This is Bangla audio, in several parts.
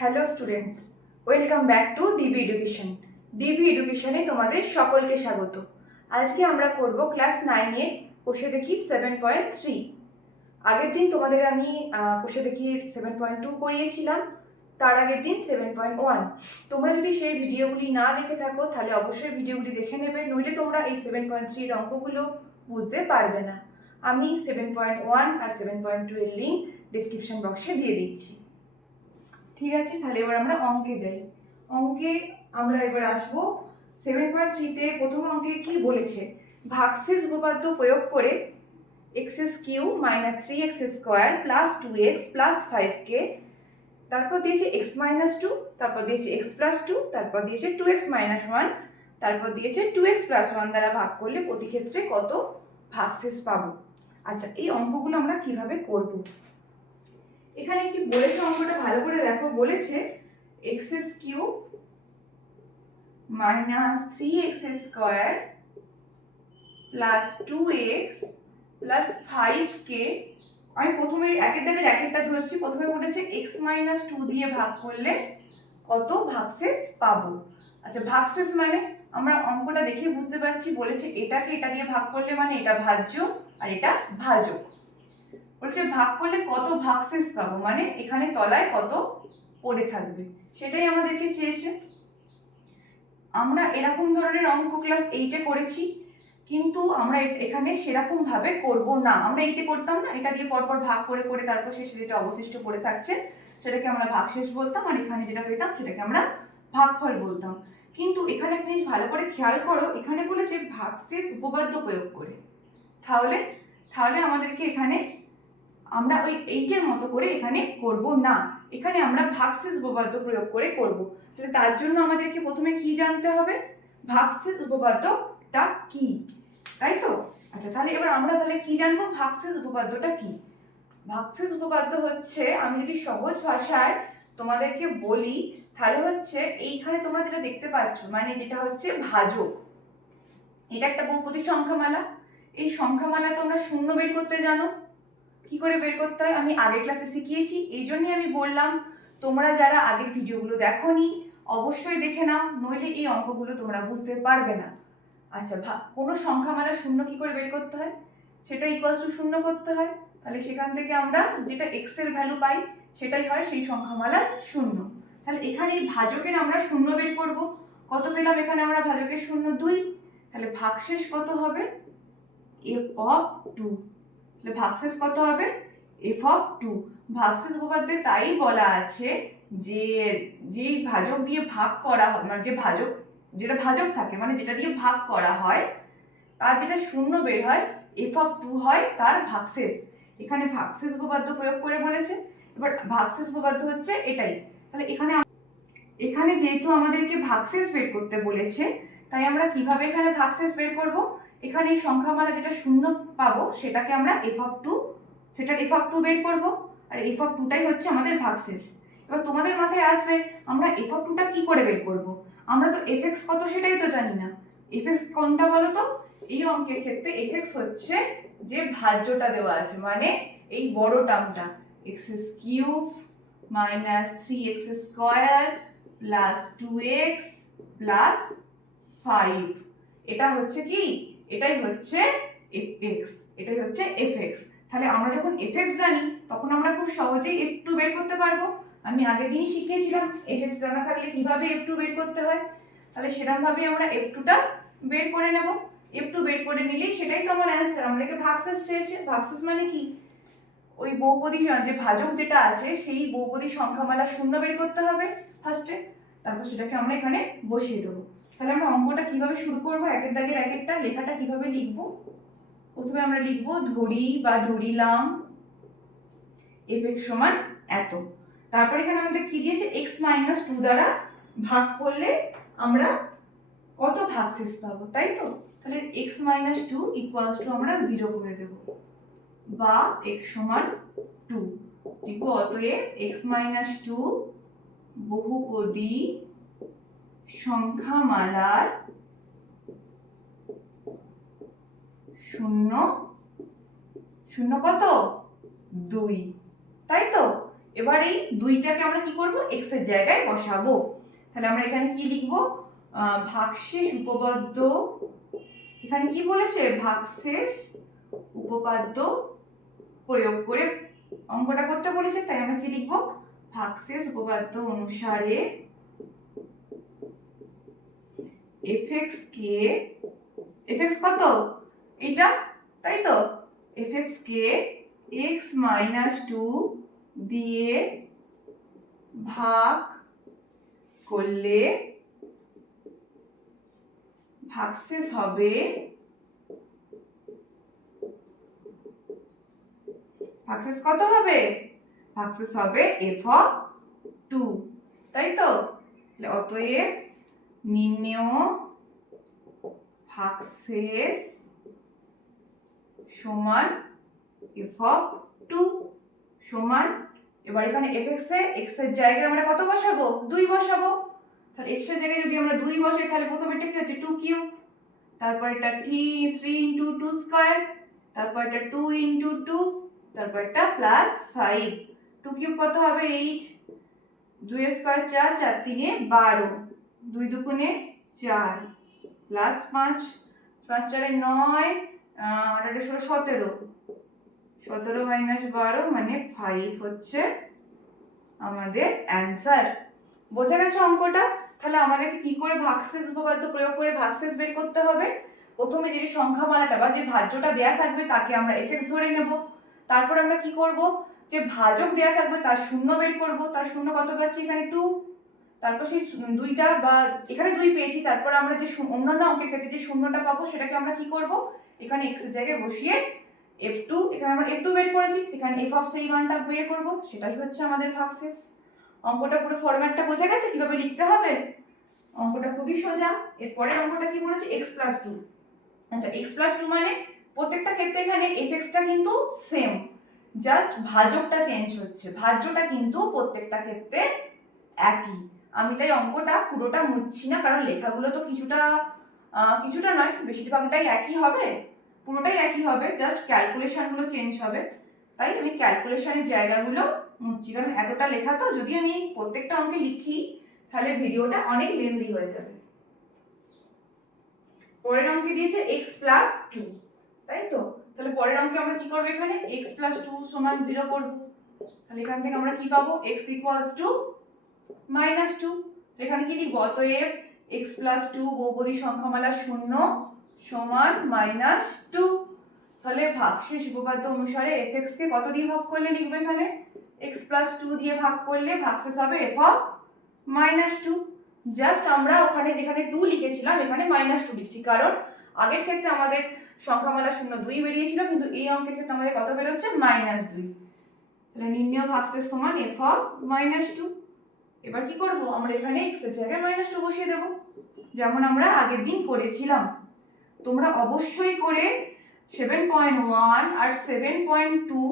Hello students, welcome back to DB education. DB এডুকেশনে তোমাদের সকলকে স্বাগত। আজকে আমরা করব ক্লাস 9-এর কোষে দেখি 7.3। আগের দিন তোমাদের আমি কোষে দেখি 7.2 করিয়েছিলাম, তার আগের দিন 7.1। তোমরা যদি সেই ভিডিওগুলি না দেখে থাকো তাহলে অবশ্যই ভিডিওগুলি দেখে নেবে, নইলে তোমরা এই 7.3 এর অঙ্কগুলো বুঝতে পারবে না। আমি 7.1 আর 7.2 এর লিঙ্ক ডিসক্রিপশন বক্সে দিয়ে দিচ্ছি। ঠিক আছে, তাহলে এবার আমরা অঙ্কে যাই। অঙ্কে আমরা এবার আসবো 7.3-তে। প্রথম অঙ্কে কি বলেছে? ভাগশেষ উপপাদ্য প্রয়োগ করে x³ - 3x² + 2x + 5কে, তারপর দিয়েছে x - 2, তারপর দিয়েছে x + 2, তারপর দিয়েছে 2x - 1, তারপর দিয়েছে 2x + 1 দ্বারা ভাগ করলে প্রতি ক্ষেত্রে কত ভাগশেষ পাবো। আচ্ছা, এই অঙ্কগুলো আমরা কিভাবে করব? এখানে কি বলেছে অঙ্কটা ভালো করে দেখো। বলেছে x³ - 3x² + 2x + 5কে, আমি প্রথমে একের দাগের একেরটা ধরছি। প্রথমে বলেছে x - 2 দিয়ে ভাগ করলে কত ভাগশেষ পাবো। আচ্ছা, ভাগশেষ মানে আমরা অঙ্কটা দেখে বুঝতে পারছি, বলেছে এটাকে এটা দিয়ে ভাগ করলে মানে এটা ভাজ্য আর এটা ভাজক। বলছে ভাগ করলে কত ভাগশেষ পাবো, মানে এখানে তলায় কত পড়ে থাকবে সেটাই আমাদেরকে চেয়েছে। আমরা এরকম ধরনের অঙ্ক ক্লাস 8-এ করেছি, কিন্তু আমরা এখানে সেরকম ভাবে করব না। আমরা 8-এ করতাম না, এটা দিয়ে পরপর ভাগ করে করে তারপর শেষে যেটা অবশিষ্ট পড়ে থাকছে সেটাকে আমরা ভাগশেষ বলতাম, আর এখানে যেটা পেতাম সেটাকে আমরা ভাগফল বলতাম। কিন্তু এখানে একটা জিনিস ভালো করে খেয়াল করো, এখানে বলেছে ভাগশেষ উপপাদ্য প্রয়োগ করে। তাহলে তাহলে আমাদেরকে এখানে আমরা ওই 8-এর মতো করে এখানে করব না, এখানে আমরা ভাগশেষ উপপাদ্য প্রয়োগ করে করব। তাহলে তার জন্য আমাদেরকে প্রথমে কি জানতে হবে? ভাগশেষ উপপাদ্যটা কি, তাই তো? আচ্ছা, তাহলে এবার আমরা তাহলে কি জানবো? ভাগশেষ উপপাদ্যটা কি? ভাগশেষ উপপাদ্য হচ্ছে, আমি যদি সহজ ভাষায় তোমাদেরকে বলি তাহলে হচ্ছে এইখানে তোমরা যেটা দেখতে পাচ্ছ, মানে যেটা হচ্ছে ভাজক, এটা একটা বহুপদী সংখ্যামালা। এই সংখ্যামালা তোমরা শূন্য বের করতে জানো। কি করে বের করতে হয় আমি আগের ক্লাসে শিখিয়েছি, এই জন্যই আমি বললাম তোমরা যারা আগের ভিডিওগুলো দেখোনি অবশ্যই দেখে নাও, নইলে এই অঙ্কগুলো তোমরা বুঝতে পারবে না। আচ্ছা, কোনো সংখ্যামালা শূন্য কি করে বের করতে হয়? সেটা ইকুয়ালস টু শূন্য করতে হয়। তাহলে সেখান থেকে আমরা যেটা এক্স এর ভ্যালু পাই সেটাই হয় সেই সংখ্যামালা শূন্য। তাহলে এখানে এই ভাজকের আমরা শূন্য বের করব। কত পেলাম এখানে আমরা ভাজকের শূন্য? 2। তাহলে ভাগশেষ কত হবে? f(2). তাহলে ভাগশেষ কত হবে? f(2). ভাগশেষ উপপাদ্যে তাই বলা আছে যে যেই ভাজক দিয়ে ভাগ করা হয়, মানে যে ভাজক যেটা ভাজক থাকে, মানে যেটা দিয়ে ভাগ করা হয় তার যেটা শূন্য বের হয় f(2) হয় তার ভাগশেষ। এখানে ভাগশেষ উপপাদ্য প্রয়োগ করে বলেছে। এবার ভাগশেষ উপপাদ্য হচ্ছে এটাই। তাহলে এখানে যেহেতু আমাদেরকে ভাগশেষ বের করতে বলেছে, তাই আমরা কিভাবে এখানে ভাগশেষ বের করব? এখানে এই সংখ্যামালা যেটা শূন্য পাবো সেটাকে আমরা সেটার f(2) বের করব, আর f(2)টাই হচ্ছে আমাদের ভাগশেষ। এবার তোমাদের মাথায় আসবে আমরা f(2)টা কি করে বের করব? আমরা তো fx কত সেটাই তো জানি না। fx কোনটা বলো তো? এই অঙ্কের ক্ষেত্রে fx হচ্ছে যে ভাজ্যটা দেওয়া আছে, মানে এই বড় টার্মটা x³ - 3x² + 2x + 5, এটা হচ্ছে কি? এটাই হচ্ছে fx, এটাই হচ্ছে fx। তাহলে আমরা যখন fx জানি তখন আমরা খুব সহজেই f2 বের করতে পারবো। আমি আগের দিনই শিখিয়েছিলাম fx জানা থাকলে কিভাবে f2 বের করতে হয়। তাহলে সেরকম ভাবে আমরা f2টা বের করে নেব। f2 বের করে নিলেই সেটাই তো আমার অ্যান্সার। আমাদেরকে ভাগশেষ চেয়েছে। ভাগশেষ মানে কি? ওই বহুপদী যে ভাজক যেটা আছে সেই বহুপদী সংখ্যামালা শূন্য বের করতে হবে ফার্স্টে, তারপর সেটাকে আমরা এখানে বসিয়ে দেবো। তাহলে আমরা অঙ্কটা কিভাবে শুরু করবো? একের দাগের একেরটা লেখাটা কিভাবে লিখবো? প্রথমে আমরা লিখবো ধরি বা ধরিলাম fx সমান এত। তারপর এখানে আমাদের কি দিয়েছে? x - 2 দ্বারা ভাগ করলে আমরা কত ভাগশেষ পাবো, তাই তো? তাহলে x - 2 = আমরা 0 করে দেব, বা x সমান 2 লিখবো। অতএব x - 2 বহুপদী সংখ্যামালার শূন্য শূন্য কত? 2, তাই তো? এবার এই 2টাকে আমরা কি করব, x এর জায়গায় বসাবো। তাহলে আমরা এখানে কি লিখবো, ভাগশেষ উপপাদ্য, এখানে কি বলেছে, ভাগশেষ উপপাদ্য প্রয়োগ করে অঙ্কটা করতে বলেছে, তাই আমরা কি লিখবো, ভাগশেষ উপপাদ্য অনুসারে fx কে, fx কত এটা, তাই তো, fx কে x - 2 দিয়ে ভাগ করলে ভাগশেষ হবে, ভাগশেষ কত হবে, ভাগশেষ হবে f(2), তাই তো। অতএব নির্ণেয় ভাগশেষ সমান f(2) সমান, এবার এখানে fx এ x এর জায়গায় আমরা কত বসাবো, 2 বসাবো। তাহলে x এর জায়গায় যদি আমরা 2 বসাই তাহলে প্রথমেরটা কি হচ্ছে 2^3, তারপর এটা 3 × 2 স্কয়ার, তারপর এটা 2 × 2, তারপর এটা +5, 2³ কত হবে 8, 2 স্কয়ার 4, 4 3 12, 2 দুগুণে 4 +5, 5 4 9, আর এটা 17, 17 - 12 মানে 5 হচ্ছে আমাদের অ্যান্সার। বোঝা গেছে অঙ্কটা? তাহলে আমাদেরকে কি করে ভাগশেষ উপপাদ্য প্রয়োগ করে ভাগশেষ বের করতে হবে, প্রথমে যে সংখ্যামালাটা বা যে ভাজ্যটা দেয়া থাকবে তাকে আমরা fx ধরে নেব, তারপর আমরা কি করব, যে ভাজক দেয়া থাকবে তার শূন্য বের করব, তার শূন্য কত পাচ্ছি এখানে 2, তারপর সেই 2টা বা এখানে 2 পেয়েছি, তারপর আমরা যে অন্যান্য অঙ্কের ক্ষেত্রে যে শূন্যটা পাবো সেটাকে আমরা কি করব, এখানে x এর জায়গায় বসিয়ে f2, এখানে আমরা f2 বের করেছি, সেখানে f অফ সেই মানটা বের করব, সেটাই হচ্ছে আমাদের ভাগশেষ। অঙ্কটা পুরো ফরম্যাটটা বোঝা গেছে কিভাবে লিখতে হবে, অঙ্কটা খুবই সোজা। এরপরের অঙ্কটা কি বলেছে, x+2। আচ্ছা, x+2 মানে প্রত্যেকটা ক্ষেত্রে এখানে fx-টা কিন্তু সেম, জাস্ট ভাজকটা চেঞ্জ হচ্ছে, ভাজ্যটা কিন্তু প্রত্যেকটা ক্ষেত্রে একই। আমি তাই অঙ্কটা পুরোটা মুছছি না, কারণ লেখাগুলো তো কিছুটা নয়, বেশিরভাগটাই একই হবে, পুরোটাই একই হবে, জাস্ট ক্যালকুলেশনগুলো চেঞ্জ হবে। তাই আমি ক্যালকুলেশনের জায়গাগুলো মুছছি, কারণ এতটা লেখা তো যদি আমি প্রত্যেকটা অঙ্কে লিখি তাহলে ভিডিওটা অনেক লেন্দি হয়ে যাবে। পরের অঙ্কে দিয়েছে x+2, তাই তো। তাহলে পরের অঙ্কে আমরা কি করব, এখানে x+2 = 0 করব। তাহলে এখান থেকে আমরা কি পাবো, x = -2, এখানে কি লিখব, অতএব x+2 বহুপদী সংখ্যামালা 0 সমান -2। তাহলে ভাগশেষ উপপাদ্য অনুসারে fx কে কত দিয়ে ভাগ করলে লিখবো, এখানে x+2 দিয়ে ভাগ করলে ভাগশেষ হবে f(-2)। জাস্ট আমরা ওখানে যেখানে 2 লিখেছিলাম এখানে -2 লিখছি, কারণ আগের ক্ষেত্রে আমাদের সংখ্যামালা 0 2 বেরিয়েছিল, কিন্তু এই অঙ্কের ক্ষেত্রে আমাদের কত বেরোচ্ছে, -2। তাহলে নির্ণেয় ভাগশেষ সমান f(-2)। এবার কি করব, আমরা এখানে x এর জায়গায় -2 বসিয়ে দেব, যেমন আমরা আগের দিন করেছিলাম। তোমরা অবশ্যই করে 7.1 আর 7.2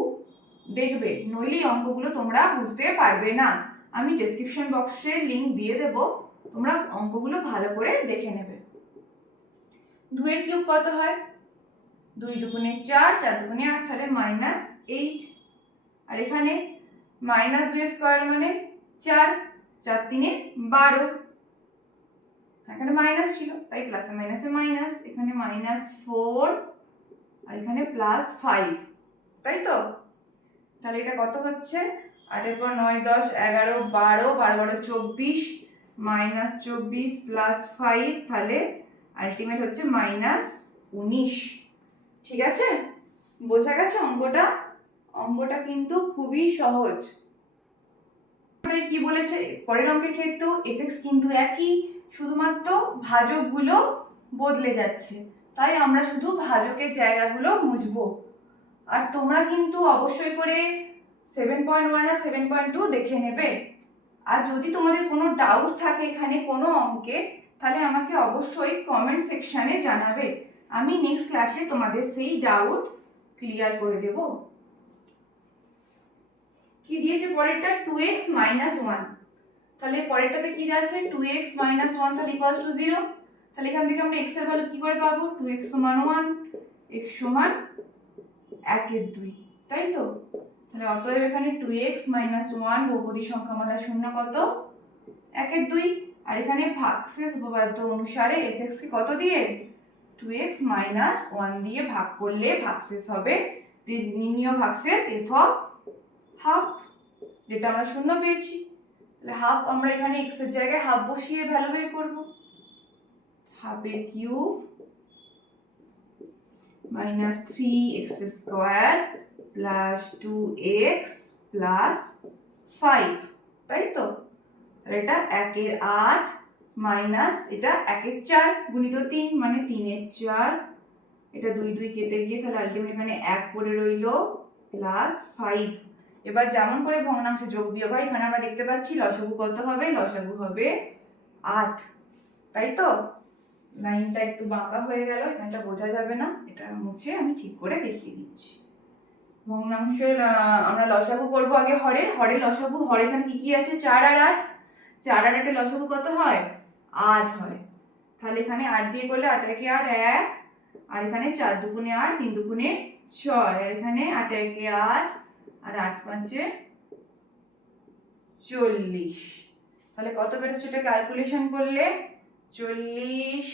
দেখবে, নইলে অঙ্কগুলো তোমরা বুঝতে পারবে না। আমি ডেসক্রিপশন বক্সে লিংক দিয়ে দেব, তোমরা অঙ্কগুলো ভালো করে দেখে নেবে। 2 এর কিউব কত হয়, 2 দুগুণে 4, 4 দুগুণে 8, তাহলে -8। আর এখানে -2 স্কয়ার মানে 4, 4 3 12, এখানে মাইনাস ছিল তাই প্লাসে মাইনাসে মাইনাস, এখানে -4 আর এখানে +5, তাই তো। তাহলে এটা কত হচ্ছে, 8 এর পর 9 10 11 12, 12 12 24, -24 +5, তাহলে আলটিমেট হচ্ছে -19। ঠিক আছে, বোঝা গেছে অঙ্কটা? অঙ্কটা কিন্তু খুবই সহজ। কি বলেছে, পরের অঙ্কের ক্ষেত্রেও fx কিন্তু একই, শুধুমাত্র ভাজকগুলো বদলে যাচ্ছে, তাই আমরা শুধু ভাজকের জায়গাগুলো মুছবো। আর তোমরা কিন্তু অবশ্যই করে 7.1 আর 7.2 দেখে নেবে। আর যদি তোমাদের কোনো ডাউট থাকে এখানে কোনো অঙ্কে, তাহলে আমাকে অবশ্যই কমেন্ট সেকশানে জানাবে, আমি নেক্সট ক্লাসে তোমাদের সেই ডাউট ক্লিয়ার করে দেব। কি দিয়েছে পরেরটা, 2x - 1, তাহলে পরেরটাতে কি আছে, 2x - 1, তাহলে ইকুয়ালস টু 0। তাহলে এখান থেকে আমরা x এর ভ্যালু কি করে পাবো, 2x = 1, x = 1/2, তাই তো। তাহলে অতএব এখানে 2x মাইনাস 1 বহুপদী সংখ্যামালা শূন্য কত 1/2, আর এখানে ভাগশেষ উপপাদ্য অনুসারে fx কে কত দিয়ে 2x মাইনাস 1 দিয়ে ভাগ করলে ভাগশেষ হবে নির্ণীয় ভাগশেষ f অফ হাফ, যেটা আমরা শূন্য পেয়েছি। তাহলে হাফ আমরা এখানে x এর জায়গায় হাফ বসিয়ে ভ্যালু বের করব, হাফের cube minus 3x square plus 2x plus 5, তাই তো। এটা 1/8 মাইনাস এটা 1/4 গুণিত 3 মানে 3/4, এটা 2 2 কেটে গিয়ে তাহলে আলটিমেট এখানে 1 পড়ে রইল প্লাস 5। এবার যেমন করে ভগ্নাংশে যোগ বিয়োগ হয় এখানে আমরা দেখতে পাচ্ছি লসাগু কত হবে, লসাগু হবে 8, তাই তো। লাইনটা একটু বাঁকা হয়ে গেল, এখানটা বোঝা যাবে না, এটা মুছে আমি ঠিক করে দেখিয়ে দিচ্ছি। ভগ্নাংশের আমরা লসাগু করব আগে হরের লসাগু, হর এখানে কি কি আছে 4 আর 8, 4 আর 8 এর লসাগু কত হয় 8 হয়। তাহলে এখানে 8 দিয়ে করলে 8 একে 8 1, আর এখানে 4 দুগুণে 8 3 দুগুণে 6, আর এখানে 8 একে 8 আর 8 5 40। তাহলে কত বেরোচ্ছে এটা ক্যালকুলেশন করলে 40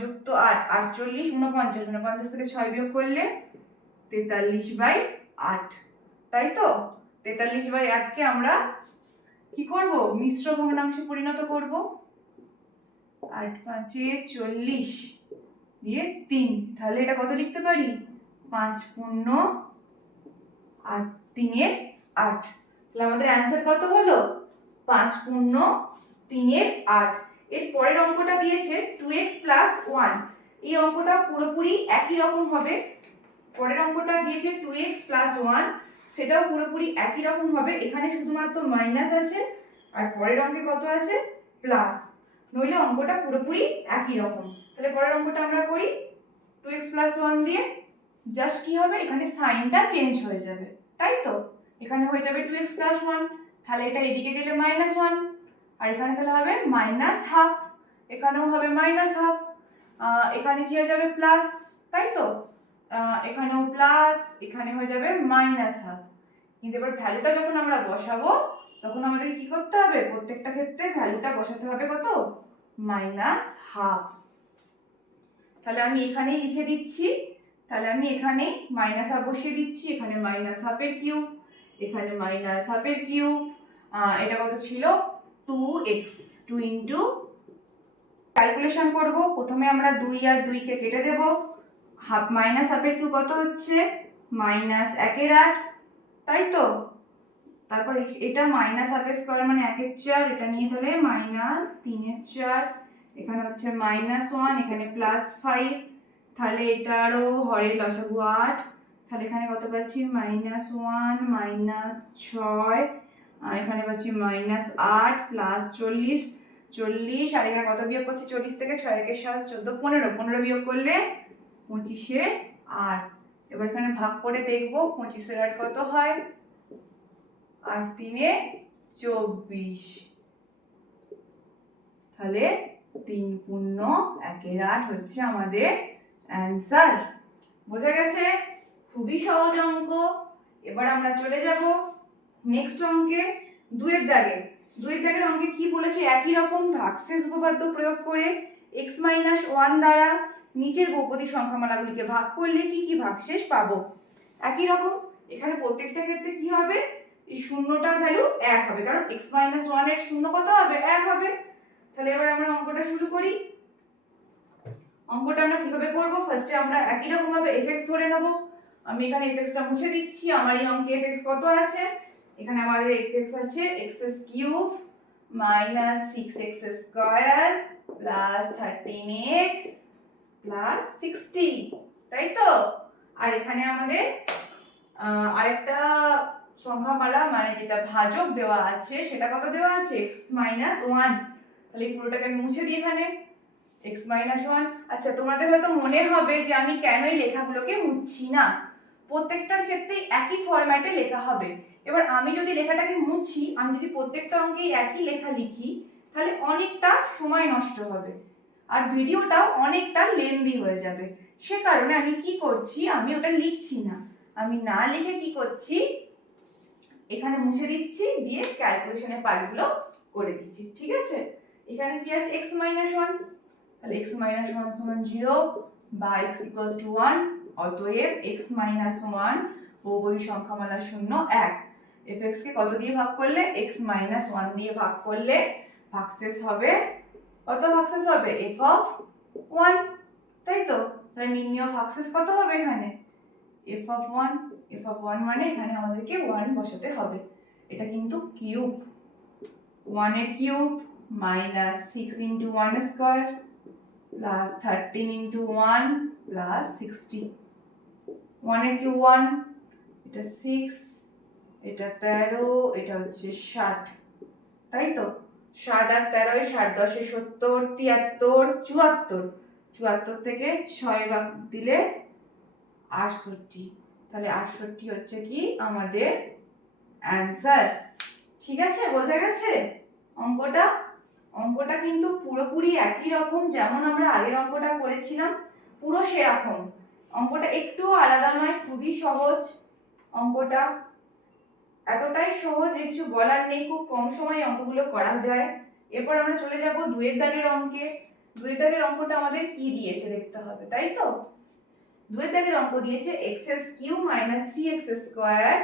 যুক্ত 8 48, 49, 49 থেকে 6 বিয়োগ করলে 43/8, তাই তো। 43/8 কে আমরা কি করব মিশ্র ভগ্নাংশে পরিণত করব, 8 5 40 দিয়ে 3, তাহলে এটা কত লিখতে পারি 5 পূর্ণ 8 3 8। তাহলে আমাদের অ্যান্সার কত হলো 5 পূর্ণ 3 8। এর পরের অঙ্কটা দিয়েছে 2x প্লাস 1, এই অঙ্কটা পুরোপুরি একই রকম হবে। পরের অঙ্কটা দিয়েছে 2x প্লাস 1, সেটাও পুরোপুরি একই রকম হবে, এখানে শুধুমাত্র মাইনাস আছে আর পরের অঙ্কে কত আছে প্লাস, নইলে অঙ্কটা পুরোপুরি একই রকম। তাহলে পরের অঙ্কটা আমরা করি 2x প্লাস 1 দিয়ে, জাস্ট কি হবে এখানে সাইনটা চেঞ্জ হয়ে যাবে, তাই তো। এখানে হয়ে যাবে 2x প্লাস 1, তাহলে এটা এদিকে গেলে মাইনাস 1, আর এখানে তাহলে হবে মাইনাস হাফ, এখানেও হবে মাইনাস হাফ, এখানে কি হয়ে যাবে প্লাস, তাই তো। এখানেও প্লাস, এখানে হয়ে যাবে মাইনাস হাফ। কিন্তু এবার ভ্যালুটা যখন আমরা বসাবো তখন আমাদের কি করতে হবে, প্রত্যেকটা ক্ষেত্রে ভ্যালুটা বসাতে হবে কত মাইনাস হাফ। তাহলে আমি এখানেই লিখে দিচ্ছি, তাহলে আমি এখানে মাইনাস হাফ বসিয়ে দিচ্ছি, এখানে মাইনাস হাফের কিউব, এখানে মাইনাস হাফের কিউব, এটা কত ছিল 2x, 2 ইন্টু ক্যালকুলেশন করব। প্রথমে আমরা 2 আর 2 কে কেটে দেব, হাফ মাইনাস হাফের কিউব কত হচ্ছে মাইনাস 1/8, তাই তো। তারপর এটা মাইনাস হাফের স্কোয়ার মানে 1/4, এটা নিয়ে তাহলে মাইনাস 3/4, এখানে হচ্ছে মাইনাস 1, এখানে প্লাস 5, তাহলে এটারও হরের লসাগু 8, তাহলে এখানে কত পাচ্ছি মাইনাস 1 মাইনাস 6, এখানে পাচ্ছি মাইনাস 8 প্লাস 40, 40, আর এখানে কত বিয়োগ করছি 40 থেকে 6 একে 7 14 15, 15 বিয়োগ করলে 25/8। এবার এখানে ভাগ করে দেখবো 25/8 কত হয়, 8 3 24, তাহলে 3 পূর্ণ 1/8 হচ্ছে আমাদের অ্যান্সার। বোঝা গেছে, খুবই সহজ অঙ্ক। এবার আমরা চলে যাব নেক্সট অঙ্কে, 2 এর দাগের অঙ্কে কি বলেছে, একই রকম ভাগশেষ উপপাদ্য প্রয়োগ করে x মাইনাস 1 দ্বারা নিচের বহুপদী সংখ্যামালাগুলিকে ভাগ করলে কি কি ভাগশেষ পাবো। একই রকম এখানে প্রত্যেকটা ক্ষেত্রে কি হবে, এই শূন্যটার ভ্যালু 1 হবে, কারণ x মাইনাস 1 এর শূন্য কত হবে 1 হবে। তাহলে এবার আমরা অঙ্কটা শুরু করি। অঙ্কটা আমরা কিভাবে করব, ফার্স্টে আমরা একই রকম ভাবে fx ধরে নেব। আমি এখানে fx টা মুছে দিচ্ছি, আমার এই অঙ্কে fx কত আছে, এখানে আমাদের fx আছে x cube minus 6x square plus 13x plus 60, তাই তো। আর এখানে আমাদের আরেকটা সংখ্যামালা মানে যেটা ভাজক দেওয়া আছে সেটা কত দেওয়া আছে x মাইনাস 1, তাহলে পুরোটাকে আমি মুছে দিই এখানে x মাইনাস 1। আচ্ছা, তোমাদের হয়তো মনে হবে যে আমি কেন এই লেখাগুলোকে মুছছি না, প্রত্যেকটার ক্ষেত্রে একই ফরম্যাটে লেখা হবে। এবার আমি যদি লেখাটাকে মুছি, আমি যদি প্রত্যেকটা অঙ্কেই একই লেখা লিখি তাহলে অনেকটা সময় নষ্ট হবে আর ভিডিওটাও অনেকটা লেন্দি হয়ে যাবে। সে কারণে আমি কি করছি, আমি ওটা লিখছি না, আমি না লিখে কি করছি এখানে মুছে দিচ্ছি, দিয়ে ক্যালকুলেশনের পার্টগুলো করে দিচ্ছি। ঠিক আছে, এখানে কি আছে x মাইনাস ওয়ান, তাহলে x মাইনাস ওয়ান সমান 0 বা x ইকুয়ালস টু 1, অতএব x মাইনাস ওয়ান বহুপদী সংখ্যামালা 0 1। fx কে কত দিয়ে ভাগ করলে, x মাইনাস ওয়ান দিয়ে ভাগ করলে ভাগশেষ হবে, কত ভাগশেষ হবে, f অফ 1, তাই তো। তাহলে নির্ণয় ভাগশেষ কত হবে এখানে, f অফ 1, f অফ 1 মানে এখানে আমাদেরকে 1 বসাতে হবে। এটা কিন্তু কিউব, 1 এর cube minus 6 into 1 square plus 13 into 1 plus 60। 1 এর কিউব 1, এটা 6, এটা 13, এটা হচ্ছে 60, তাই তো। 60 আর 13, 60 10 70, 73, 74, 74 থেকে 6 ভাগ দিলে 68, তাহলে 68 হচ্ছে কি আমাদের অ্যান্সার। ঠিক আছে, বোঝা গেছে অঙ্কটা। অঙ্কটা কিন্তু পুরোপুরি একই রকম যেমন আমরা আগের অঙ্কটা করেছিলাম, পুরো সেরকম। অঙ্কটা একটু আলাদা নয়, খুবই সহজ অঙ্কটা, এতটাই সহজ যে কিছু বলার নেই, খুব কম সময়ে অঙ্কগুলো করা যায়। এরপর আমরা চলে যাব দুয়ের দাগের অঙ্কে। দুয়ের দাগের অঙ্কটা আমাদের কি দিয়েছে দেখতে হবে, তাই তো। দুয়ের দাগের অঙ্ক দিয়েছে x cube minus 3x square,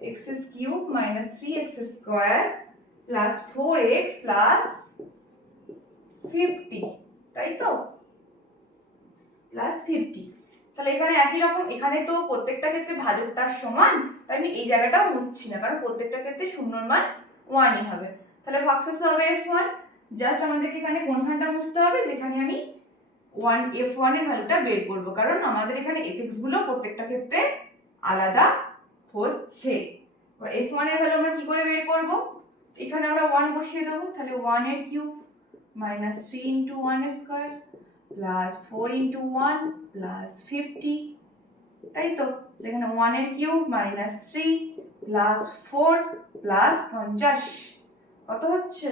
x cube minus 3x square plus 4x plus 50, তাই তো, প্লাস 50। তাহলে এখানে একই রকম, এখানে তো প্রত্যেকটা ক্ষেত্রে ভাজকটা সমান, তাই আমি এই জায়গাটাও মুছছি না, কারণ প্রত্যেকটা ক্ষেত্রে শূন্যর মান 1ই হবে। তাহলে ভাগশেষ হবে f1, জাস্ট আমাদেরকে এখানে কোনখানটা মুছতে হবে, যেখানে আমি f1 এর ভ্যালুটা বের করব, কারণ আমাদের এখানে fx গুলো প্রত্যেকটা ক্ষেত্রে আলাদা হচ্ছে। এবার f1 এর ভ্যালু আমরা কি করে বের করব, এখানে আমরা 1 বসিয়ে দেবো, তাহলে 1 এর cube minus 3 into 1 square plus 4 into 1 plus 50, তাই তো। এখানে 1 এর কিউব মাইনাস 3 প্লাস 4 প্লাস 50, কত হচ্ছে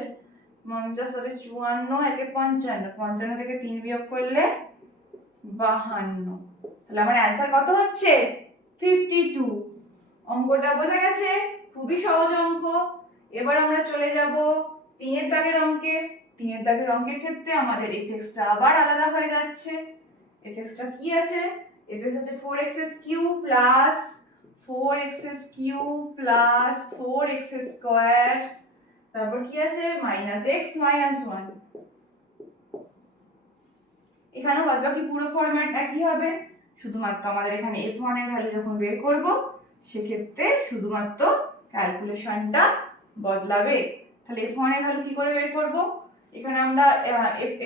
50 আর 54, একে 55, 55 থেকে 3 বিয়োগ করলে 52, তাহলে আমার অ্যান্সার কত হচ্ছে 52। অঙ্কটা বোঝা গেছে, খুবই সহজ অঙ্ক। এবার আমরা চলে যাব 3 এর দাগের অঙ্কে। 3 এর দাগের অঙ্কের ক্ষেত্রে আমাদের fxটা আবার আলাদা হয়ে যাচ্ছে। fxটা কি আছে, fx আছে 4x cube plus 4x cube plus 4x square, তারপর কি আছে মাইনাস x মাইনাস 1। এখানেও বাদবাকি পুরো ফরম্যাট একই হবে, শুধুমাত্র আমাদের এখানে f1 এর ভ্যালু যখন বের করব সেক্ষেত্রে শুধুমাত্র ক্যালকুলেশনটা বদলাবে। তাহলে f1 এর ভ্যালু কি করে বের করব, এখানে আমরা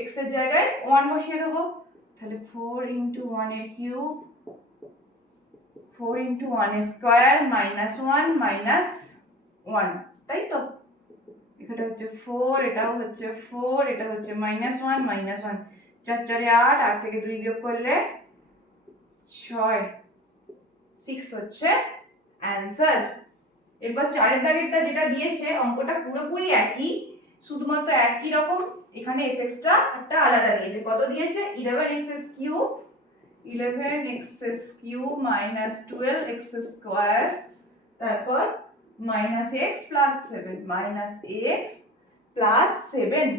x এর জায়গায় 1 বসিয়ে দেবো, তাহলে 4 ইন্টু 1 এর cube 4 into 1 square minus 1 minus 1, তাই তো। এটা হচ্ছে 4, এটাও হচ্ছে 4, এটা হচ্ছে মাইনাস 1 মাইনাস 1, 4 4 8, 8 থেকে 2 বিয়োগ করলে 6, 6 হচ্ছে অ্যান্সার। এরপর 4 এর দাগেরটা যেটা দিয়েছে অঙ্কটা পুরোপুরি একই, শুধুমাত্র একই রকম, এখানে fxটা একটা আলাদা দিয়েছে। কত দিয়েছে 11x cube, 11x cube minus 12x square, তারপর minus x plus 7, minus x plus 7,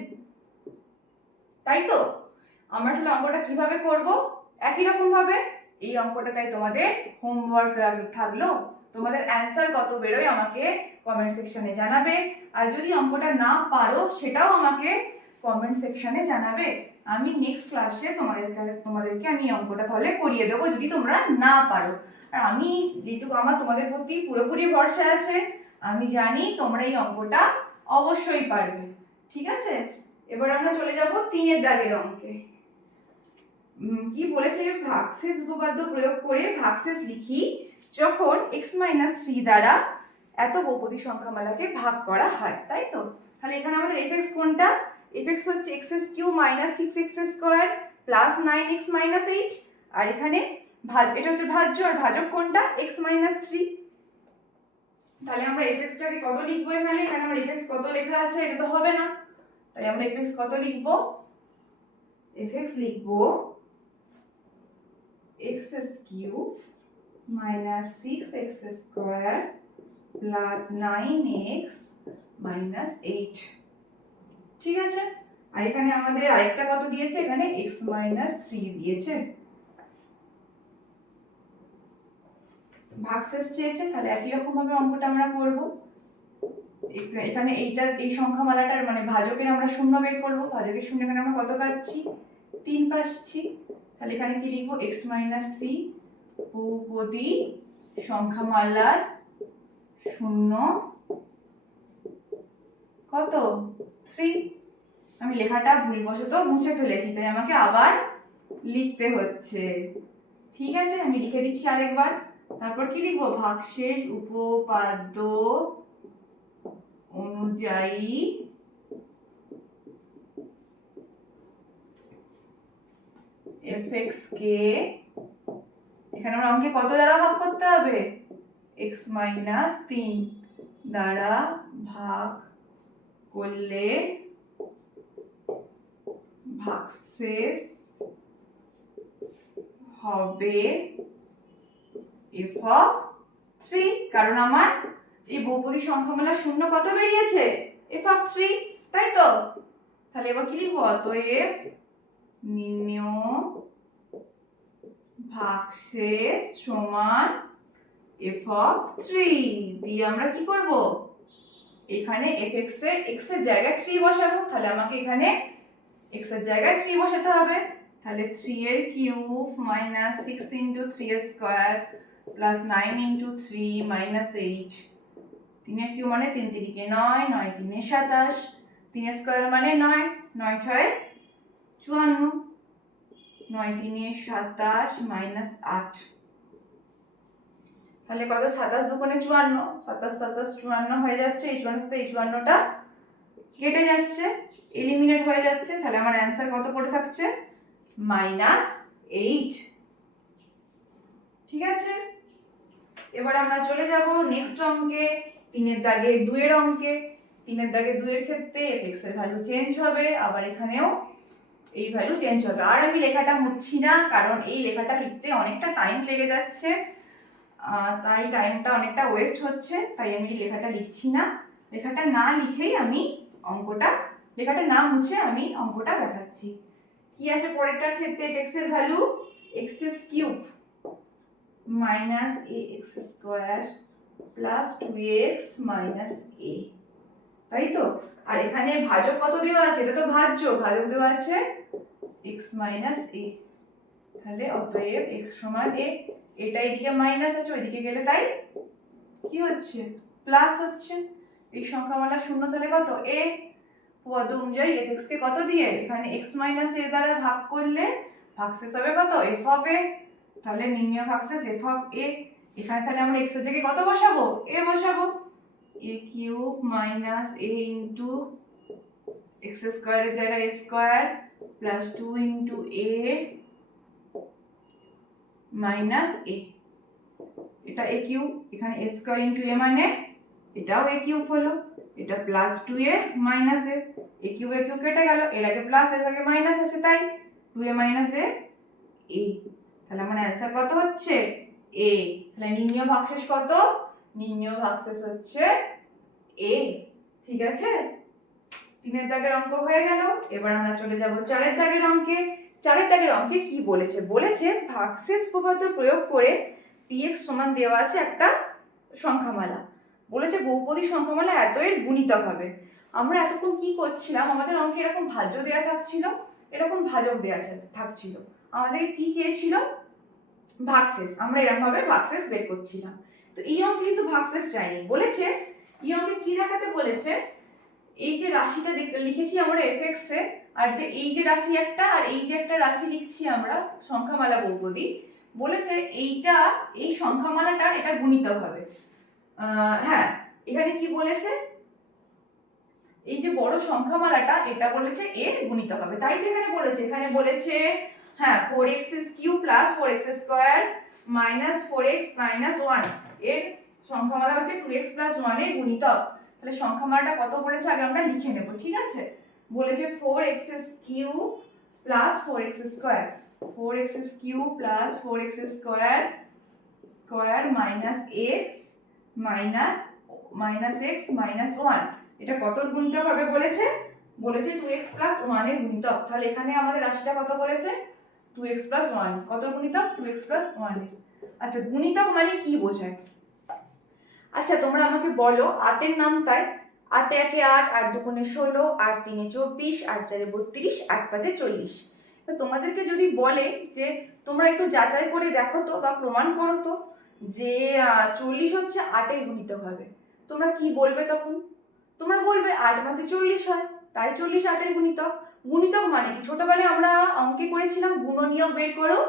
তাই তো। আমরা তাহলে অঙ্কটা কিভাবে করব, একই রকম ভাবে। এই অঙ্কটা তাই তোমাদের হোমওয়ার্ক থাকলো, তোমাদের অ্যান্সার কত বেরোয় আমাকে কমেন্ট সেকশনে জানাবে, আর যদি অঙ্কটা না পারো সেটাও আমাকে কমেন্ট সেকশনে জানাবে। আমি নেক্সট ক্লাসে তোমাদেরকে আমি অঙ্কটা তাহলে করিয়ে দেবো যদি তোমরা না পারো। আর আমি যেটুকু আমার তোমাদের প্রতি পুরোপুরি ভরসা আছে, আমি জানি তোমরা এই অঙ্কটা অবশ্যই পারবে। ঠিক আছে, এবার আমরা চলে যাব 3 এর দাগের অঙ্কে। কি বলেছে, ভাগশেষ উপপাদ্য প্রয়োগ করে ভাগশেষ লিখি যখন x মাইনাস 3 দ্বারা এত বহুপদী সংখ্যামালাকে ভাগ করা হয়, তাই তো। তাহলে এখানে আমাদের fx কোনটা, fx হচ্ছে x cube minus 6x square plus 9x minus 8, আর এখানে এটা হচ্ছে ভাজ্য, আর ভাজক কোনটা x মাইনাস 3। তাহলে আমরা fxটাকে কত লিখবো, এখানে আমরা fx কত লেখা আছে এটা তো হবে না, তাই আমরা fx কত লিখবো, fx লিখবো x cube minus 6x square plus 9x minus 8। ঠিক আছে, আর এখানে আমাদের আরেকটা কত দিয়েছে, এখানে x মাইনাস 3 দিয়েছে। ভাগশেষ চেয়েছে, তাহলে একই রকম ভাবে অঙ্কটা আমরা করব। এখানে এইটার এই সংখ্যামালাটার মানে ভাজকের আমরা শূন্য বের করব। ভাজকের শূন্য এখানে আমরা কত পাচ্ছি, 3 পাচ্ছি। তাহলে এখানে কি লিখবো, x মাইনাস 3 বহুপদী সংখ্যামালার শূন্য কত, 3। আমি লেখাটা ভুলবশত মুছে ফেলেছি, তাই আমাকে আবার লিখতে হচ্ছে। ঠিক আছে, আমি লিখে দিচ্ছি আরেকবার। তারপর কি লিখবো, ভাগশেষ উপপাদ্য অনুযায়ী fx কে এখানে আমরা অঙ্কে কত দ্বারা ভাগ করতে হবে, x মাইনাস 3 দ্বারা ভাগ করলে ভাগশেষ হবে f of 3, কারণ আমার এই বহুপদী সংখ্যামালা শূন্য কত বেরিয়েছে, f of 3, তাই তো। তাহলে এবার কি লিখবো, অতএব নির্ণেয় ভাগশেষ সমান f of 3 দিয়ে আমরা কি করব, এখানে fx এর x এর জায়গায় 3 বসাবো। তাহলে আমাকে এখানে x এর জায়গায় 3 বসাতে হবে। তাহলে 3 এর কিউব মাইনাস 6 ইন্টু 3 এর স্কোয়ার প্লাস 9 ইন্টু 3 মাইনাস 8। 3 এর কিউব মানে 3 3 কে 9, 9 3 এ 27, 3 এর স্কোয়ার মানে 9, 9 6 54, 9 3 এ 27 মাইনাস 8। তাহলে কত, 27 দুগুণে 54, 27 27 54 হয়ে যাচ্ছে। এই 54 সাথে এই 54টা কেটে যাচ্ছে, এলিমিনেট হয়ে যাচ্ছে। তাহলে আমার অ্যান্সার কত পড়ে থাকছে, মাইনাস 8। ঠিক আছে, এবার আমরা চলে যাব নেক্সট অঙ্কে, 3 এর দাগে 2 এর অঙ্কে। 3 এর দাগে 2 এর ক্ষেত্রে fx এর ভ্যালু চেঞ্জ হবে, আবার এখানেও এই ভ্যালু চেঞ্জ হবে। আর আমি লেখাটা মুছছি না, কারণ এই লেখাটা লিখতে অনেকটা টাইম লেগে যাচ্ছে, তাই টাইমটা অনেকটা ওয়েস্ট হচ্ছে, তাই আমি লেখাটা লিখছি না। লেখাটা না লিখেই আমি অঙ্কটা, লেখাটা না মুছে আমি অঙ্কটা দেখাচ্ছি। কি আছে পরেরটার ক্ষেত্রে, x এর value x cube minus ax square plus 2x minus a, তাই তো। আর এখানে ভাজক কত দেওয়া আছে, এটা তো ভাজ্য, ভাজক দেওয়া আছে x মাইনাস a। তাহলে অতএব x সমান a, এটা এদিকে মাইনাস আছে ওইদিকে গেলে তাই কি হচ্ছে, প্লাস হচ্ছে। এই সংখ্যামালা শূন্য, তাহলে কত a। পদ অনুযায়ী fx কে কত দিয়ে, এখানে x মাইনাস a দ্বারা ভাগ করলে ভাগশেষ হবে কত, f of a। তাহলে নির্ণেয় ভাগশেষ f of a। এখানে তাহলে আমরা x এর জায়গায় কত বসাবো, a বসাবো। a cube minus a into x স্কোয়ারের জায়গায় a square plus 2 into a minus a। এটা a কিউব, এখানে a স্কোয়ার ইন্টু a মানে এটাও a কিউব হলো, এটা plus 2a minus a cube কেটে গেল, এর আগে প্লাস এর আগে মাইনাস আছে, তাই 2a মাইনাস a। তাহলে আমার অ্যান্সার কত হচ্ছে, a। তাহলে নির্ণেয় ভাগশেষ কত, নির্ণেয় ভাগশেষ হচ্ছে a। ঠিক আছে, 3 এর দাগের অঙ্ক হয়ে গেল। এবার আমরা চলে যাব 4 এর দাগের অঙ্কে। 4 এর দাগের অঙ্কে কি বলেছে, বলেছে ভাগশেষ উপপাদ্য প্রয়োগ করে px সমান দেওয়া আছে একটা সংখ্যামালা। বলেছে বহুপদী সংখ্যামালা এত এর গুণিতক হবে। আমরা এতক্ষণ কি করছিলাম, আমাদের অঙ্কে এরকম ভাজ্য দেওয়া থাকছিল, এরকম ভাজক দেওয়া থাকছিল। আমাদের কি চেয়েছিল, ভাগশেষ। আমরা এরকম ভাবে ভাগশেষ বের করছিলাম। তো এই অঙ্কে কিন্তু ভাগশেষ চাইনি, বলেছে এই অঙ্কে কি দেখাতে বলেছে, এই যে রাশিটা লিখেছি আমরা fx এ, আর যে এই যে রাশি একটা আর এই যে একটা রাশি লিখছি আমরা সংখ্যামালা বহুপদী, বলেছে এইটা এই সংখ্যামালাটার এটা গুণিতক হবে। হ্যাঁ, এখানে কি বলেছে, এই যে বড় সংখ্যামালাটা এটা বলেছে এর গুণিতক হবে, তাই তো এখানে বলেছে হ্যাঁ 4x cube plus 4x square minus 4x minus 1 এর সংখ্যামালা হচ্ছে 2x প্লাস 1 এর গুণিতক। তাহলে সংখ্যামালাটা কত বলেছে আগে আমরা লিখে নেব, ঠিক আছে। বলেছে 4x cube plus 4x square, 4x cube plus 4x square square minus x minus minus x minus one, এটা কত গুণিতক হবে বলেছে? বলেছে 2x প্লাস 1 এর গুণিতক। তাহলে এখানে আমাদের রাশিটা কত বলেছে? 2x plus 1। কত গুণিতক? 2x প্লাস 1 এর। আচ্ছা, গুণিতক মানে কি বোঝায়? আচ্ছা তোমরা আমাকে বলো, 8 এর নাম তাই, 8 একে 8, 8 দুগুণে 16, 8 তিনে 24, 8 চারে 32, 8 পাঁচে 40। তোমাদেরকে যদি বলে যে তোমরা একটু যাচাই করে দেখো তো বা প্রমাণ করো তো যে 40 হচ্ছে 8 এর গুণিতক হবে, তোমরা কি বলবে তখন? তোমরা বলবে 8 পাঁচে 40 হয়, তাই 40 8 এর গুণিতক। গুণিতক মানে কি? ছোটবেলায় আমরা অঙ্কে করেছিলাম গুণনীয়ক বের করো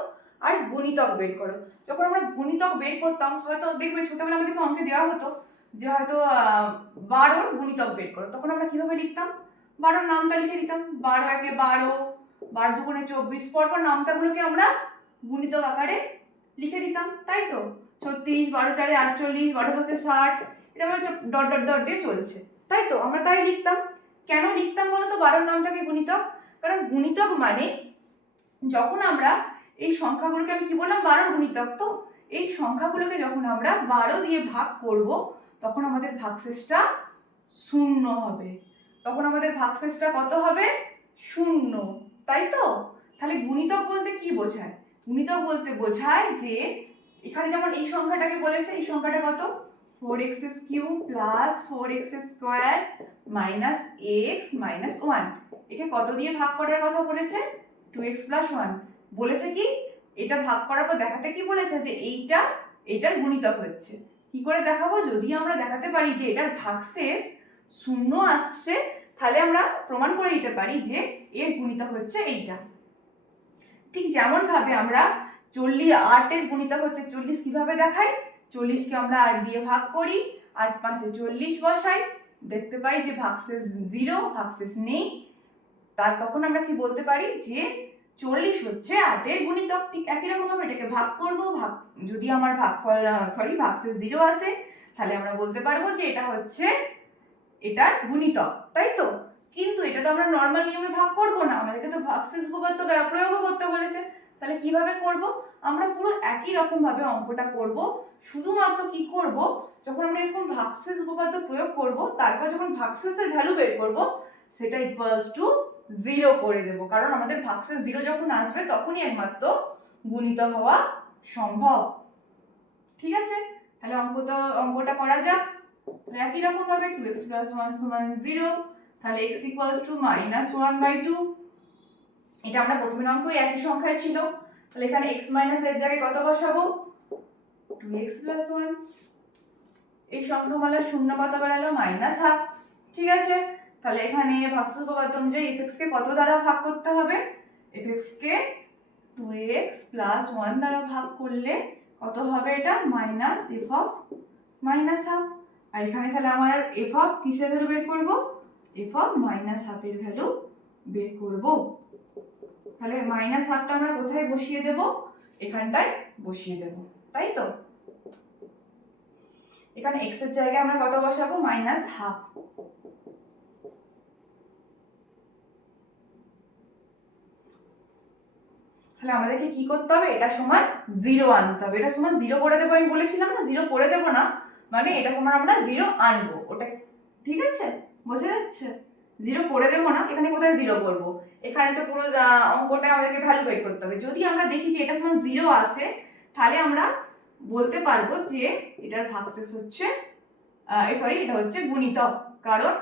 আর গুণিতক বের করো। যখন আমরা গুণিতক বের করতাম, হয়তো দেখবে ছোটবেলা আমাদেরকে অঙ্কে দেওয়া হতো যে হয়তো 12 গুণিতক বের করো, তখন আমরা কিভাবে লিখতাম? 12 নামটা লিখে দিতাম, 12 একে 12, 12 দুগুণে 24, পরপর নামতাগুলোকে আমরা গুণিতক আকারে লিখে দিতাম, তাই তো? 36, 12 চারে 48, 12 পাঁচে 60, এটা মানে ডট ডট ডট দিয়ে চলছে, তাই তো? আমরা তাই লিখতাম। কেন লিখতাম বলো তো 12 নামটাকে গুণিতক? কারণ গুণিতক মানে যখন আমরা এই সংখ্যাগুলোকে, আমি কি বললাম, 12 গুণিতক, তো এই সংখ্যাগুলোকে যখন আমরা 12 দিয়ে ভাগ করব তখন আমাদের ভাগশেষটা 0 হবে। তখন আমাদের ভাগশেষটা কত হবে? 0, তাই তো? তাহলে গুণিতক বলতে কি বোঝায়? গুণিতক বলতে বোঝায় যে এখানে যেমন এই সংখ্যাটাকে বলেছে, এই সংখ্যাটা কত? 4x cube plus 4x square minus x minus 1, একে কত দিয়ে ভাগ করার কথা বলেছে? 2x plus 1। বলেছে কি এটা ভাগ করার পর দেখাতে কি বলেছে? যে এইটার গুণিতক হচ্ছে। কি করে দেখাবো? যদি আমরা দেখাতে পারি যে এটার ভাগশেষ 0 আসছে, তাহলে আমরা প্রমাণ করে দিতে পারি যে এর গুণিতক হচ্ছে এইটা। ঠিক যেমন ভাবে আমরা 8 এর গুণিতক হচ্ছে 40, কিভাবে দেখাই? 40 কে আমরা 8 দিয়ে ভাগ করি, 8 পাঁচে 40 বসাই, দেখতে পাই যে ভাগশেষ 0, ভাগশেষ নেই। তখন আমরা কি বলতে পারি? যে 40 হচ্ছে 8 এর গুণিতক। ঠিক একই রকম ভাবে এটাকে ভাগ করব, যদি আমার ভাগশেষ 0 আসে, তাহলে আমরা বলতে পারবো যে এটা হচ্ছে এটার গুণিতক, তাই তো? কিন্তু এটা তো আমরা নর্মাল নিয়মে ভাগ করব না, আমাদেরকে তো ভাগশেষ উপপাদ্য প্রয়োগও করতে বলেছে। তাহলে কিভাবে করব? আমরা পুরো একই রকম ভাবে অঙ্কটা করব, শুধুমাত্র কি করব, যখন আমরা এরকম ভাগশেষ উপপাদ্য প্রয়োগ করব, তারপর যখন ভাগশেষের ভ্যালু বের করব সেটা ইকুয়ালস টু 0 করে দেব, কারণ আমাদের ভাগশেষ 0 যখন আসবে তখনই একমাত্র গুণিতক হওয়া সম্ভব। ঠিক আছে? তাহলে অঙ্কটা করা যাক। একই রকম ভাবে 2x plus 1 সমান 0, তাহলে x equals to minus 1/2। এটা আমরা প্রথমে অঙ্কে একই সংখ্যায় ছিল, তাহলে এখানে x minus এর জায়গায় কত বসাবো? 2x plus 1। এই সংখ্যামালার শূন্য কত বেরালো? -1/2। ঠিক আছে? তাহলে এখানে ভাগশেষ উপপাদ্য অনুযায়ী fx কে কত দ্বারা ভাগ করতে হবে? fx কে 2x plus 1 দ্বারা ভাগ করলে কত হবে? এটা মাইনাস f of -1/2। আর এখানে তাহলে আমার f of কিসের ভ্যালু বের করব? f of -1/2 এর ভ্যালু বের করব। তাহলে -1/2টা আমরা কোথায় বসিয়ে দেব? এখানটায় বসিয়ে দেব, তাই তো? এখানে x এর জায়গায় আমরা কত বসাবো? -1/2। তাহলে আমাদেরকে কি করতে হবে? এটা সমান 0 আনতে হবে। এটা সমান 0 করে দেবো, আমি বলেছিলাম না? 0 করে দেবো না মানে এটা সমান আমরা 0 আনবো, ওটা ঠিক আছে? বোঝা যাচ্ছে? 0 করে দেবো না, এখানে কোথায় 0 করবো? এখানে তো পুরো অঙ্কটা আমাদেরকে ভ্যালু বের করতে হবে। যদি আমরা দেখি যে এটা সমান 0 আসে, তাহলে আমরা বলতে পারবো যে এটার ভাগশেষ হচ্ছে এটা হচ্ছে গুণিতক, কারণ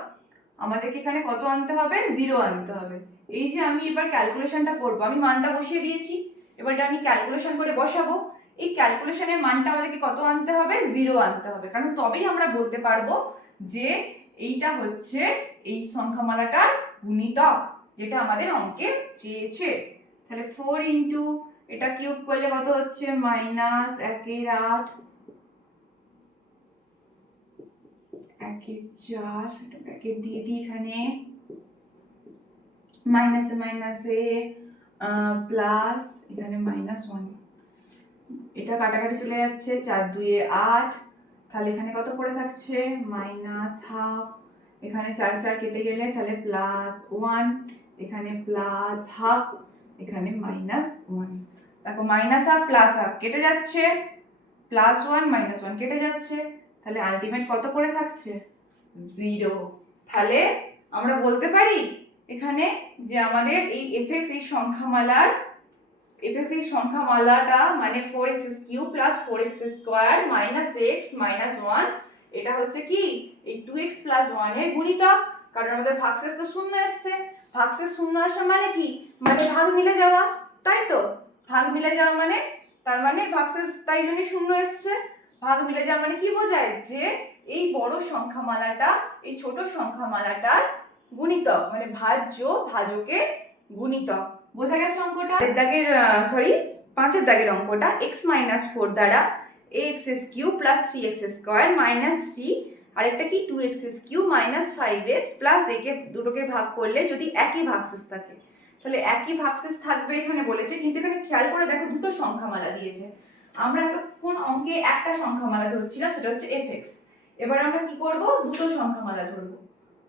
আমাদেরকে এখানে কত আনতে হবে? 0 আনতে হবে। এই যে আমি এবার ক্যালকুলেশনটা করব, আমি মানটা বসিয়ে দিয়েছি, এবার এটা আমি ক্যালকুলেশন করে বসাবো। এই ক্যালকুলেশনের মানটা আমাদেরকে কত আনতে হবে? 0 আনতে হবে, কারণ তবেই আমরা বলতে পারবো যে এইটা হচ্ছে এই সংখ্যামালাটার গুণিতক, যেটা আমাদের অঙ্কে চেয়েছে। তাহলে 4 ইন্টু এটা কিউব করলে কত হচ্ছে? -1/8, 1/4, এটা ব্র্যাকেট দিয়ে দিই এখানে, মাইনাসে মাইনাসে প্লাস এখানে -1, এটা কাটাকাটি চলে যাচ্ছে, 4 2 8, তাহলে এখানে কত পড়ে থাকছে? -1/2, এখানে 4 4 কেটে গেলে তাহলে +1, এখানে +1/2, এখানে -1। দেখো -1/2 +1 কেটে যাচ্ছে, +1 -1 কেটে যাচ্ছে, তাহলে আলটিমেট কত করে থাকছে 0। তাহলে আমরা বলতে পারি এখানে যে আমাদের এই এফএক্স এই সংখ্যামালাটা মানে 4x³ plus 4x² minus x minus 1 এটা হচ্ছে কি এই 2x প্লাস 1 এর গুণিতক। কারণ আমাদের ভাগশেষ তো শূন্য এসছে, ভাগশেষ শূন্য আসা মানে কি, মানে ভাগ মিলে যাওয়া, তাই তো? ভাগ মিলে যাওয়া মানে তার মানে ভাগশেষ তাই জন্য শূন্য এসছে। ভাগ মিলে যাওয়া মানে কি বোঝায়, যে এই বড় সংখ্যামালাটা এই ছোট সংখ্যামালাটার গুণিতক, মানে ভাজ্য ভাজকের গুণিতক। বোঝা গেছে অঙ্কটা? দাগের সরি 5 দাগের অঙ্কটা x-4 দ্বারা ax³ প্লাস 3x² মাইনাস 3 আরেকটা কি 2x³ মাইনাস 5x প্লাস একে দুটোকে ভাগ করলে যদি একই ভাগশেষ থাকে, তাহলে একই ভাগশেষ থাকবে এখানে বলেছে। কিন্তু এখানে খেয়াল করে দেখো দুটো সংখ্যামালা দিয়েছে। আমরা এতক্ষণ অঙ্কে একটা সংখ্যামালা ধরছিলাম, সেটা হচ্ছে fx। এবার আমরা কি করব, দুটো সংখ্যামালা ধরবো,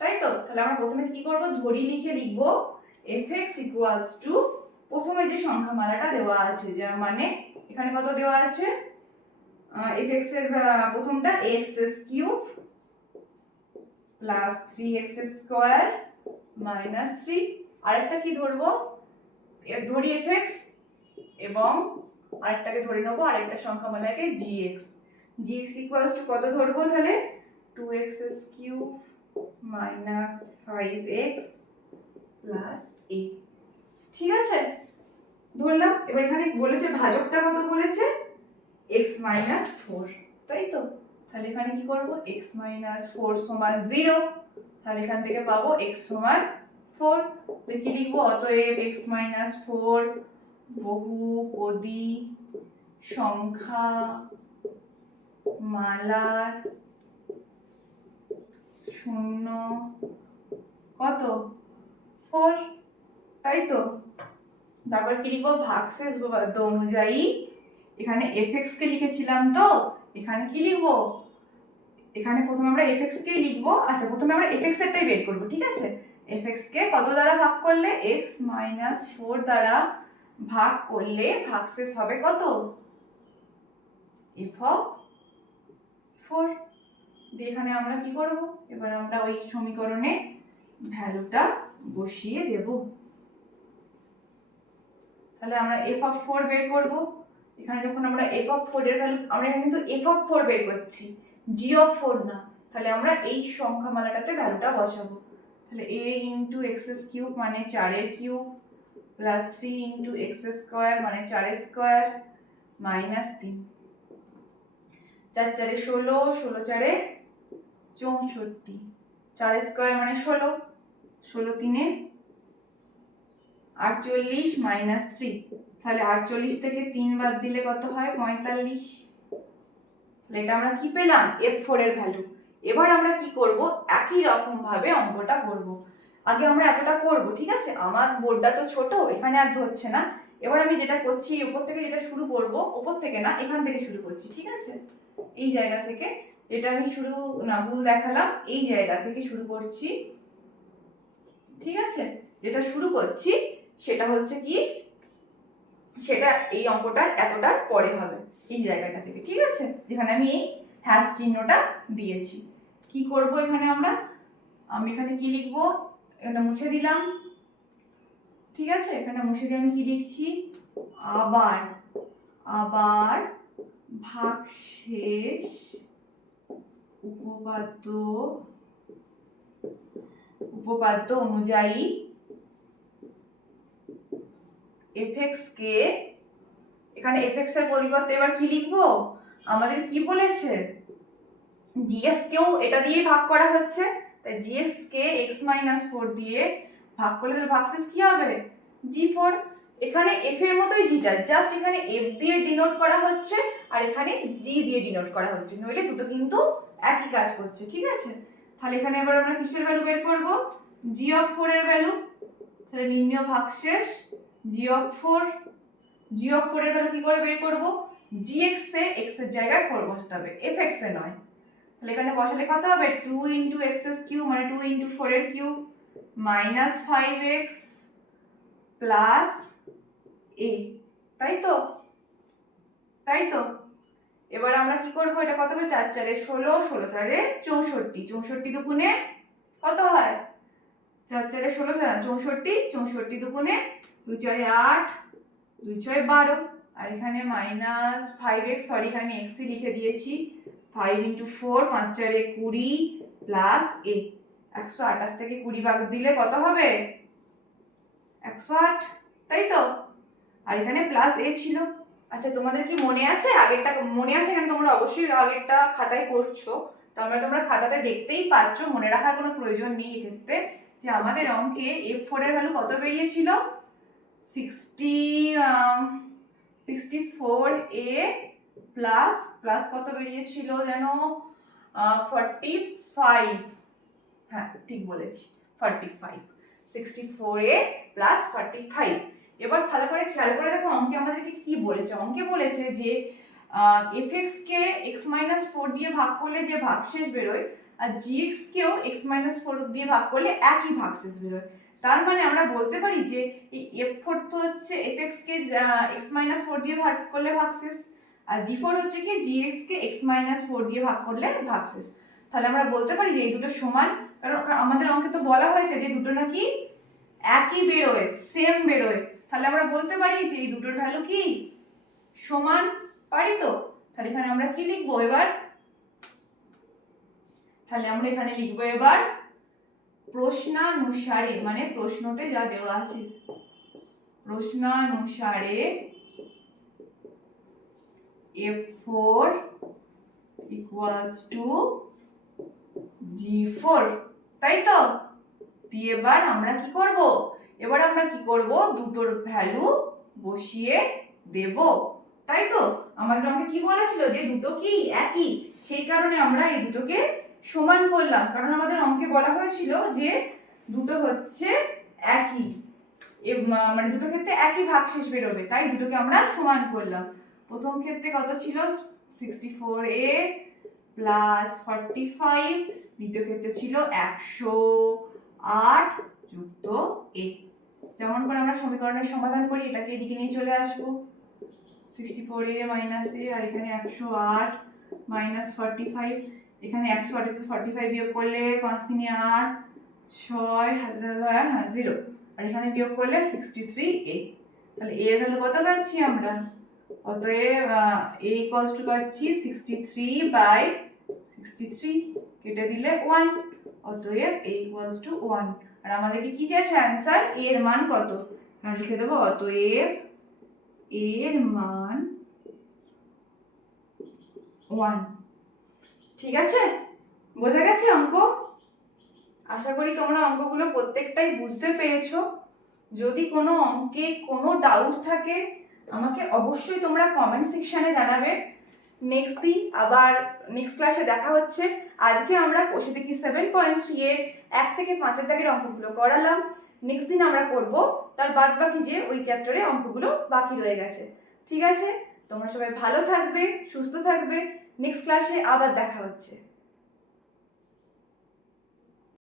তাই তো? তাহলে আমরা প্রথমে কি করব, ধরি লিখে লিখবো fx ইকুয়ালস টু প্রথমে যে সংখ্যামালাটা দেওয়া আছে, যার মানে এখানে কত দেওয়া আছে, fx এর প্রথমটা ax³ প্লাস 3x² মাইনাস 3। আরেকটা কি ধরবো, ধরি fx এবং আরেকটাকে ধরে নেবো আরেকটা সংখ্যামালাকে gx ইকুয়ালস টু কত ধরবো, তাহলে 2x³ মাইনাস 5x প্লাস 8। ঠিক আছে, ধরলাম। এবার এখানে বলেছে ভাজকটা কত বলেছে, x-4, তাই তো? তাহলে এখানে কি করব, x-4 সমান 0। তাহলে এখান থেকে পাবো x সমান 4। কি লিখবো, অতএব x-4 বহুপদী সংখ্যা মালার শূন্য কত 4, তাই তো? তারপর কি লিখবো, ভাগশেষ উপপাদ্য অনুযায়ী এখানে fx কে লিখেছিলাম, তো এখানে কি লিখবো, এখানে প্রথমে আমরা fx কেই লিখবো। আচ্ছা, প্রথমে আমরা fx এরটাই বের করবো, ঠিক আছে? fx কে কত দ্বারা ভাগ করলে, x-4 দ্বারা ভাগ করলে ভাগশেষ হবে কত, f(4). দিয়ে এখানে আমরা কি করব, এবার আমরা ওই সমীকরণে ভ্যালুটা বসিয়ে দেব। তাহলে আমরা f(4) বের করব। এখানে যখন আমরা f(4) এর ভ্যালু, আমরা এখানে কিন্তু f(4) বের করছি, g(4) না। তাহলে আমরা এই সংখ্যামালাটাতে ভ্যালুটা বসাবো। তাহলে a × x³ মানে 4 এর কিউব প্লাস 3 × x² মানে 4 এর স্কয়ার মাইনাস 3। 4 4 এ 16, 16 4 এ 64, 4 এর স্কয়ার মানে 16, 16 3 এ 48 মাইনাস 3। তাহলে 48 থেকে 3 বাদ দিলে কত হয়, 45। তাহলে এটা আমরা কি পেলাম, f(4) এর ভ্যালু। এবার আমরা কি করব, একই রকম ভাবে অঙ্কটা করব। আগে আমরা এতটা করব, ঠিক আছে? আমার বোর্ডটা তো ছোট, এখানে আর ধরছে না। এবার আমি যেটা করছি, উপর থেকে যেটা শুরু করব, উপর থেকে না, এখান থেকে শুরু করছি, ঠিক আছে? এই জায়গা থেকে যেটা আমি শুরু না ভুল দেখালাম, এই জায়গা থেকে শুরু করছি, ঠিক আছে? যেটা শুরু করছি সেটা হচ্ছে কি, সেটা এই অঙ্কটার এতটার পরে হবে, এই জায়গাটা থেকে, ঠিক আছে? যেখানে আমি এই হ্যাশ চিহ্নটা দিয়েছি। কি করব এখানে আমি এখানে কি লিখবো, এটা মুছে দিলাম, ঠিক আছে? এখানে মুছে দিয়ে আমি কি লিখছি, আবার আবার ভাগশেষ উপপাদ্য অনুযায়ী fx কে, এখানে fx এর পরিবর্তে এবার কি লিখবো, আমাদের কি বলেছে, gx কেও এটা দিয়ে ভাগ করা হচ্ছে, তাই gx কে x-4 দিয়ে ভাগ করলে তাহলে ভাগশেষ কি হবে, g4। এখানে f এর মতোই gটা, জাস্ট এখানে f দিয়ে ডিনোট করা হচ্ছে আর এখানে g দিয়ে ডিনোট করা হচ্ছে, নইলে দুটো কিন্তু একই কাজ করছে, ঠিক আছে? তাহলে এখানে এবার আমরা কিসের ভ্যালু বের করব, g(4) এর ভ্যালু। তাহলে নির্ণয় ভাগশেষ g(4) এর ভ্যালু কি করে বের করব, gx এ x এর জায়গায় 4 বসাতে হবে, fx এ নয়। তাহলে এখানে বসালে কত হবে, 2 × x³ মানে 2 × 4 এর cube minus 5x plus a, তাই তো? এবার আমরা কি করবো, এটা কত হবে, 4 4 16, 16 তারে 64, 64 দুগুণে কত হয়, 4 4 16, 64, 64 দুগুণে 2 4 8, 2 6 12, আর এখানে -5x, সরি এখানে আমি x লিখে দিয়েছি, 5 × 4, 5 4 20 প্লাস a, 128 থেকে 20 বাদ দিলে কত হবে, 108, তাই তো, আর এখানে প্লাস a ছিল। আচ্ছা তোমাদের কি মনে আছে, আগেরটা মনে আছে, এখানে তোমরা অবশ্যই আগেরটা খাতায় করছো, তাহলে তোমরা খাতাতে দেখতেই পাচ্ছ, মনে রাখার কোনো প্রয়োজন নেই এক্ষেত্রে, যে আমাদের অঙ্কে f4 এর ভ্যালু কত বেরিয়েছিল, 64a প্লাস কত বেরিয়েছিল যেন, 45, হ্যাঁ ঠিক বলেছি, 45, 64a প্লাস 45। এবার ভালো করে খেয়াল করে দেখো অঙ্কে আমাদেরকে কি বলেছে, অঙ্কে বলেছে যে fx কে x-4 দিয়ে ভাগ করলে যে ভাগশেষ বেরোয়, আর gx কেও x-4 দিয়ে ভাগ করলে একই ভাগশেষ বেরোয়। তার মানে আমরা বলতে পারি যে এই f4 তো হচ্ছে fx কে x-4 দিয়ে ভাগ করলে ভাগশেষ, আর g4 হচ্ছে কি gx কে x-4 দিয়ে ভাগ করলে ভাগশেষ। তাহলে আমরা বলতে পারি যে এই দুটো সমান, কারণ আমাদের অঙ্কে তো বলা হয়েছে যে দুটো নাকি একই বেরোয়, সেম বেরোয়, তাহলে আমরা বলতে পারি যে এই দুটোর ভ্যালু কি সমান, পারি তো। তাহলে এখানে আমরা কি লিখবো এবার, তাহলে আমরা এখানে লিখবো এবার প্রশ্নানুসারে, মানে প্রশ্নতে যা দেওয়া আছে, প্রশ্নানুসারে f4 = g4, তাই তো। দিয়ে এবার আমরা কি করব, দুটোর ভ্যালু বসিয়ে দেব, তাই তো। আমাদের অঙ্কে কি বলেছিল যে দুটো কি একই, সেই কারণে আমরা এই দুটোকে সমান করলাম, কারণ আমাদের অঙ্কে বলা হয়েছিল যে দুটো হচ্ছে একই, মানে দুটো ক্ষেত্রে একই ভাগশেষ বেরোবে, তাই দুটোকে আমরা সমান করলাম। প্রথম ক্ষেত্রে কত ছিল, 64a প্লাস 45, দ্বিতীয় ক্ষেত্রে ছিল 108 যুক্ত a। যেমন করে আমরা সমীকরণের সমাধান করি, এটাকে এদিকে নিয়ে চলে আসবো, 64a মাইনাস a, আর এখানে 108 মাইনাস 45, এখানে 108 থেকে 45 বিয়োগ করলে 5 3 8, 6 হাতে 0, আর এখানে বিয়োগ করলে 63a। তাহলে a এর ভ্যালু কত পাচ্ছি আমরা, অতএব a পাচ্ছি 63/63, কেটে দিলে 1, অতএব a 1। আর আমাদেরকে কি চাইছে অ্যান্সার, a এর মান কত, আমরা লিখে দেবো অতএব a এর মান 1। ঠিক আছে, বোঝা গেছে অঙ্ক? আশা করি তোমরা অঙ্কগুলো প্রত্যেকটাই বুঝতে পেরেছো। যদি কোনো অঙ্কে কোনো ডাউট থাকে আমাকে অবশ্যই তোমরা কমেন্ট সেকশানে জানাবে। নেক্সট দিন আবার নেক্সট ক্লাসে দেখা হচ্ছে। আজকে আমরা কোষে দেখি 7.3 এর 1 থেকে 5 এর দাগের অঙ্কগুলো করালাম। নেক্সট দিন আমরা করব তার বাদ বাকি যে ওই চ্যাপ্টারে অঙ্কগুলো বাকি রয়ে গেছে। ঠিক আছে, তোমরা সবাই ভালো থাকবে, সুস্থ থাকবে। নেক্সট ক্লাসে আবার দেখা হচ্ছে।